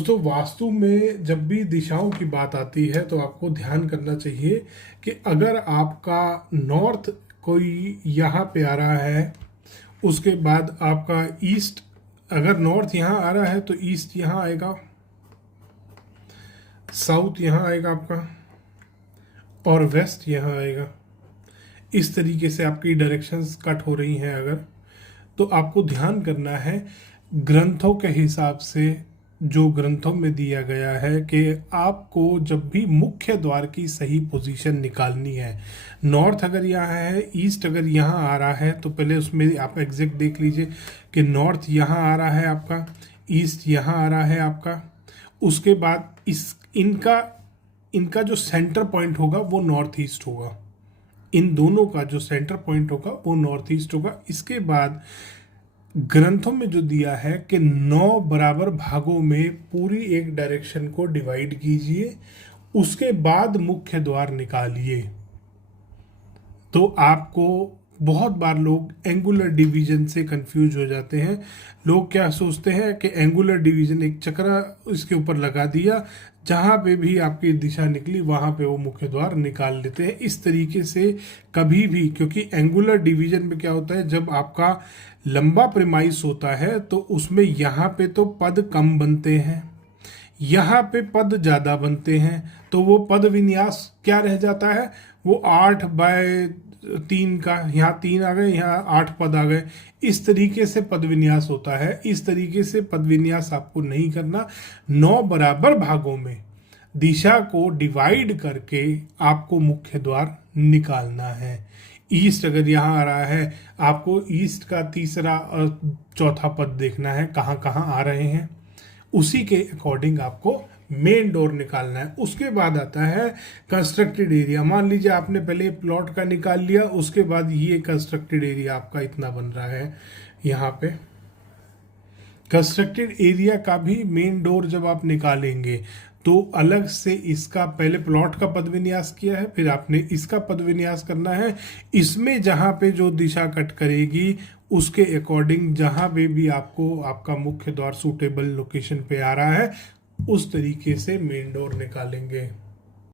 दोस्तों, वास्तु में जब भी दिशाओं की बात आती है तो आपको ध्यान करना चाहिए कि अगर आपका नॉर्थ कोई यहाँ पे आ रहा है, उसके बाद आपका ईस्ट, अगर नॉर्थ यहाँ आ रहा है तो ईस्ट यहाँ आएगा, साउथ यहाँ आएगा आपका, और वेस्ट यहाँ आएगा। इस तरीके से आपकी डायरेक्शंस कट हो रही हैं अगर, तो आपको ध्यान करना है ग्रंथों के हिसाब से, जो ग्रंथों में दिया गया है कि आपको जब भी मुख्य द्वार की सही पोजीशन निकालनी है, नॉर्थ अगर यहाँ है, ईस्ट अगर यहाँ आ रहा है, तो पहले उसमें आप एग्जैक्ट देख लीजिए कि नॉर्थ यहाँ आ रहा है आपका, ईस्ट यहाँ आ रहा है आपका। उसके बाद इनका जो सेंटर पॉइंट होगा वो नॉर्थ ईस्ट होगा, इन दोनों का जो सेंटर पॉइंट होगा वो नॉर्थ ईस्ट होगा। इसके बाद ग्रंथों में जो दिया है कि 9 बराबर भागों में पूरी एक डायरेक्शन को डिवाइड कीजिए, उसके बाद मुख्य द्वार निकालिए। तो आपको बहुत बार लोग एंगुलर डिवीजन से कंफ्यूज हो जाते हैं। लोग क्या सोचते हैं कि एंगुलर डिवीजन एक चक्रा इसके ऊपर लगा दिया, जहाँ पे भी आपकी दिशा निकली वहाँ पे वो मुख्य द्वार निकाल लेते हैं। इस तरीके से कभी भी, क्योंकि एंगुलर डिवीजन में क्या होता है, जब आपका लंबा प्रेमाइस होता है तो उसमें यहाँ पे तो पद कम बनते हैं, यहाँ पे पद ज़्यादा बनते हैं, तो वो पद विन्यास क्या रह जाता है, वो 8/3 का, यहाँ 3 आ गए, यहाँ 8 पद आ गए। इस तरीके से पद विन्यास होता है। इस तरीके से पद विन्यास आपको नहीं करना। 9 बराबर भागों में दिशा को डिवाइड करके आपको मुख्य द्वार निकालना है। ईस्ट अगर यहाँ आ रहा है, आपको ईस्ट का तीसरा और चौथा पद देखना है कहाँ कहाँ आ रहे हैं, उसी के अकॉर्डिंग आपको मेन डोर निकालना है। उसके बाद आता है कंस्ट्रक्टेड एरिया। मान लीजिए आपने पहले प्लॉट का निकाल लिया, उसके बाद ये कंस्ट्रक्टेड एरिया आपका इतना बन रहा है। यहाँ पे कंस्ट्रक्टेड एरिया का भी मेन डोर जब आप निकालेंगे तो अलग से इसका, पहले प्लॉट का पद विन्यास किया है, फिर आपने इसका पद विन्यास करना है। इसमें जहाँ पे जो दिशा कट करेगी उसके अकॉर्डिंग जहाँ पे भी आपको आपका मुख्य द्वार सूटेबल लोकेशन पे आ रहा है, उस तरीके से मेन डोर निकालेंगे।